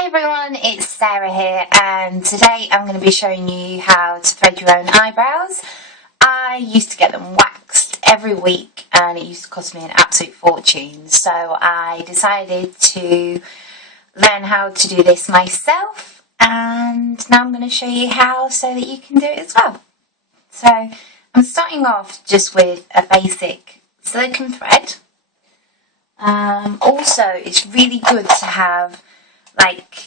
Hi everyone, it's Sarah here, and today I'm going to be showing you how to thread your own eyebrows. I used to get them waxed every week and it used to cost me an absolute fortune, so I decided to learn how to do this myself, and now I'm going to show you how so that you can do it as well. So I'm starting off just with a basic silicone thread. Also, it's really good to have like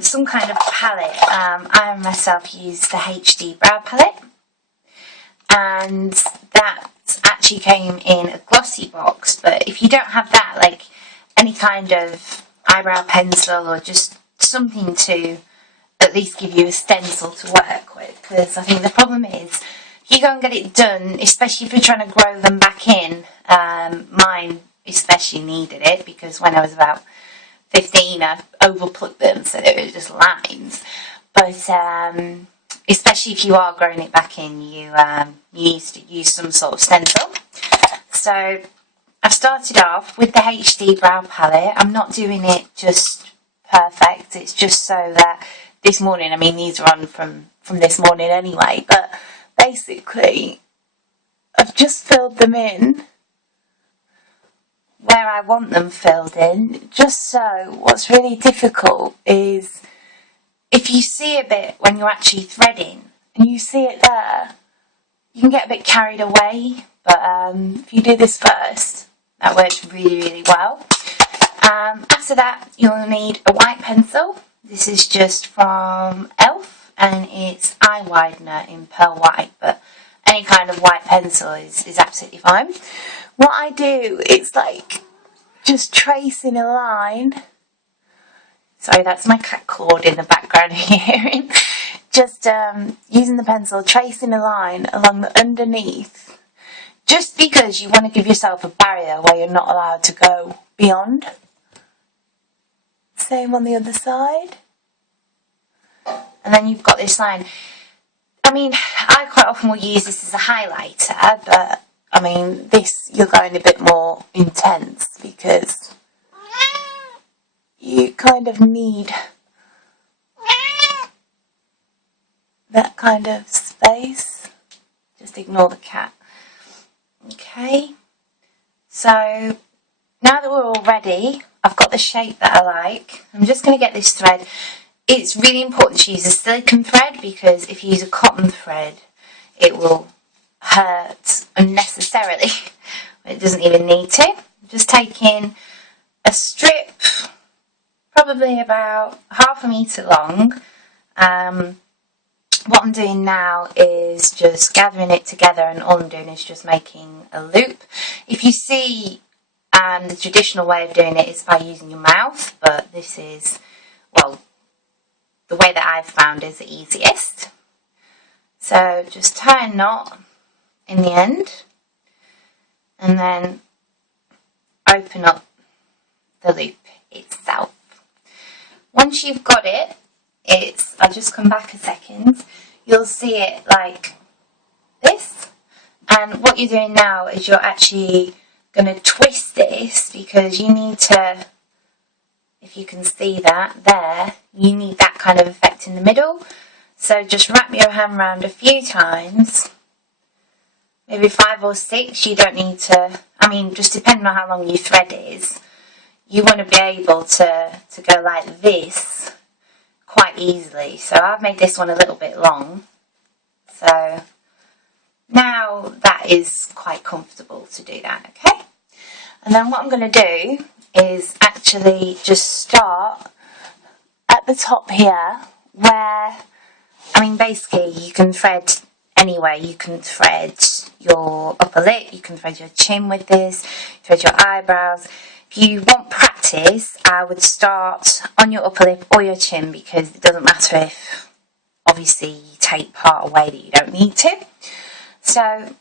some kind of palette. I myself use the HD brow palette, and that actually came in a glossy box, but if you don't have that, like any kind of eyebrow pencil or just something to at least give you a stencil to work with, because I think the problem is if you go and get it done, especially if you're trying to grow them back in, mine especially needed it because when I was about 15 I overplucked them so they were just lines, but especially if you are growing it back in, you need to use some sort of stencil. So I've started off with the HD brow palette. I'm not doing it just perfect, it's just so that this morning, I mean these are on from this morning anyway, but basically I've just filled them in where I want them filled in. Just so, what's really difficult is if you see a bit when you're actually threading and you see it there, you can get a bit carried away, but if you do this first, that works really well. After that, you'll need a white pencil. This is just from Elf and it's eye widener in pearl white, but any kind of white pencil is absolutely fine. What I do is like just tracing a line. Sorry, that's my cat clawed in the background you're hearing. Just using the pencil, tracing a line along the underneath, just because you want to give yourself a barrier where you're not allowed to go beyond. Same on the other side. And then you've got this line. I mean, I quite often will use this as a highlighter, but I mean, this you're going a bit more intense because you kind of need that kind of space. Just ignore the cat. Okay, so now that we're all ready, I've got the shape that I like. I'm just going to get this thread. It's really important to use a silicone thread because if you use a cotton thread, it will hurt unnecessarily. It doesn't even need to. I'm just taking a strip, probably about ½ meter long. What I'm doing now is just gathering it together, and all I'm doing is just making a loop. If you see the traditional way of doing it is by using your mouth, but this is, well, the way that I've found is the easiest. So just tie a knot in the end and then open up the loop itself. Once you've got it, I'll just come back a second, you'll see it like this, and what you're doing now is you're actually going to twist this because you need to, if you can see that there, you need that kind of effect in the middle. So just wrap your hand around a few times, maybe 5 or 6. You don't need to, I mean, just depending on how long your thread is, you want to be able to go like this quite easily. So I've made this one a little bit long, so now that is quite comfortable to do that. Okay, and then what I'm going to do is actually just start at the top here where, I mean, basically you can thread anywhere. You can thread your upper lip, you can thread your chin with this, thread your eyebrows. If you want practice, I would start on your upper lip or your chin because it doesn't matter if obviously you take part away that you don't need to. So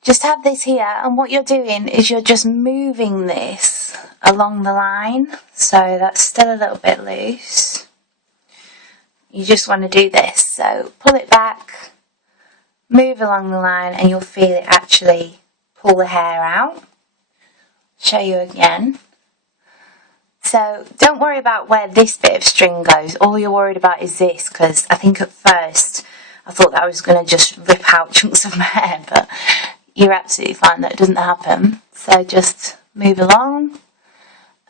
just have this here, and what you're doing is you're just moving this along the line, so that's still a little bit loose. You just want to do this, so pull it back, move along the line, and you'll feel it actually pull the hair out. Show you again. So don't worry about where this bit of string goes. All you're worried about is this, because I think at first I thought that I was going to just rip out chunks of my hair, but you're absolutely fine, that doesn't happen. So just move along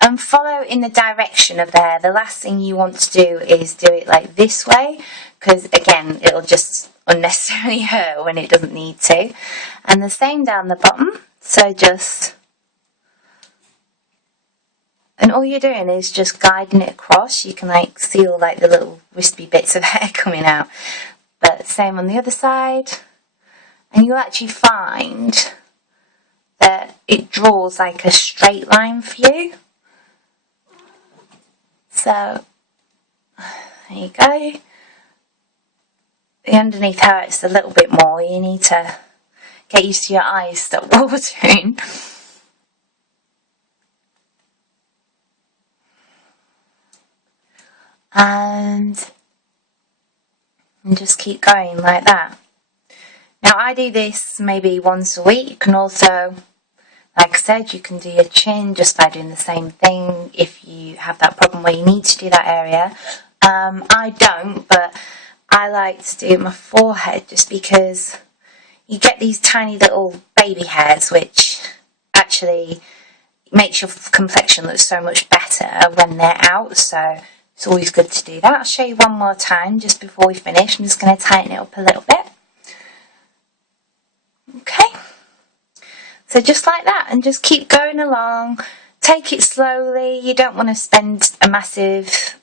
and follow in the direction of the hair. The last thing you want to do is do it like this way, because again it'll just unnecessarily hurt when it doesn't need to. And the same down the bottom. So just, and all you're doing is just guiding it across. You can like see all like the little wispy bits of hair coming out. But same on the other side. And you'll actually find that it draws like a straight line for you. So there you go. The underneath hurts a little bit more. You need to get used to your eyes stop watering. And just keep going like that. Now I do this maybe once a week. You can also, like I said, you can do your chin just by doing the same thing if you have that problem where you need to do that area. I don't, but I like to do my forehead just because you get these tiny little baby hairs which actually makes your complexion look so much better when they're out, so it's always good to do that. I'll show you one more time just before we finish. I'm just going to tighten it up a little bit. Okay, so just like that, and just keep going along. Take it slowly. You don't want to spend a massive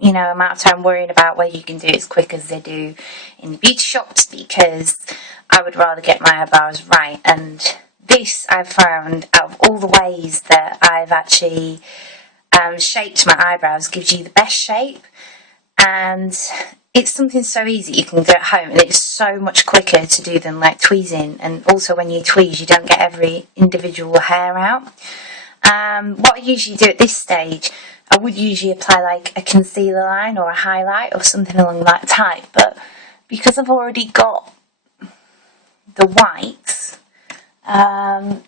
amount of time worrying about whether you can do it as quick as they do in the beauty shops, because I would rather get my eyebrows right. And this I've found, out of all the ways that I've actually shaped my eyebrows, gives you the best shape. And it's something so easy you can do at home, and it's so much quicker to do than like tweezing. And also when you tweeze, you don't get every individual hair out. What I usually do at this stage, I would usually apply like a concealer line or a highlight or something along that type, but because I've already got the whites that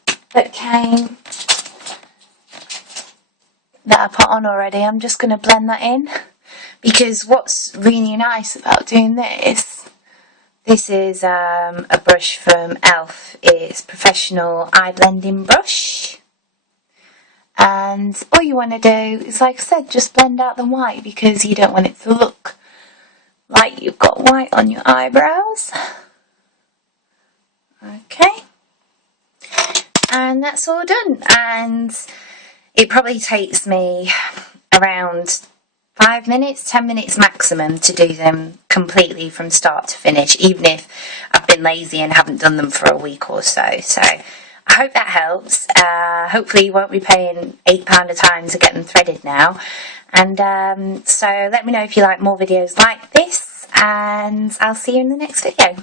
I put on already, I'm just going to blend that in. Because what's really nice about doing this is a brush from e.l.f. It's Professional Eye Blending Brush. And all you want to do is, like I said, just blend out the white, because you don't want it to look like you've got white on your eyebrows. Okay. And that's all done. And it probably takes me around 5 minutes, 10 minutes maximum to do them completely from start to finish, even if I've been lazy and haven't done them for a week or so. So I hope that helps. Hopefully you won't be paying £8 a time to get them threaded now. And so let me know if you like more videos like this, and I'll see you in the next video.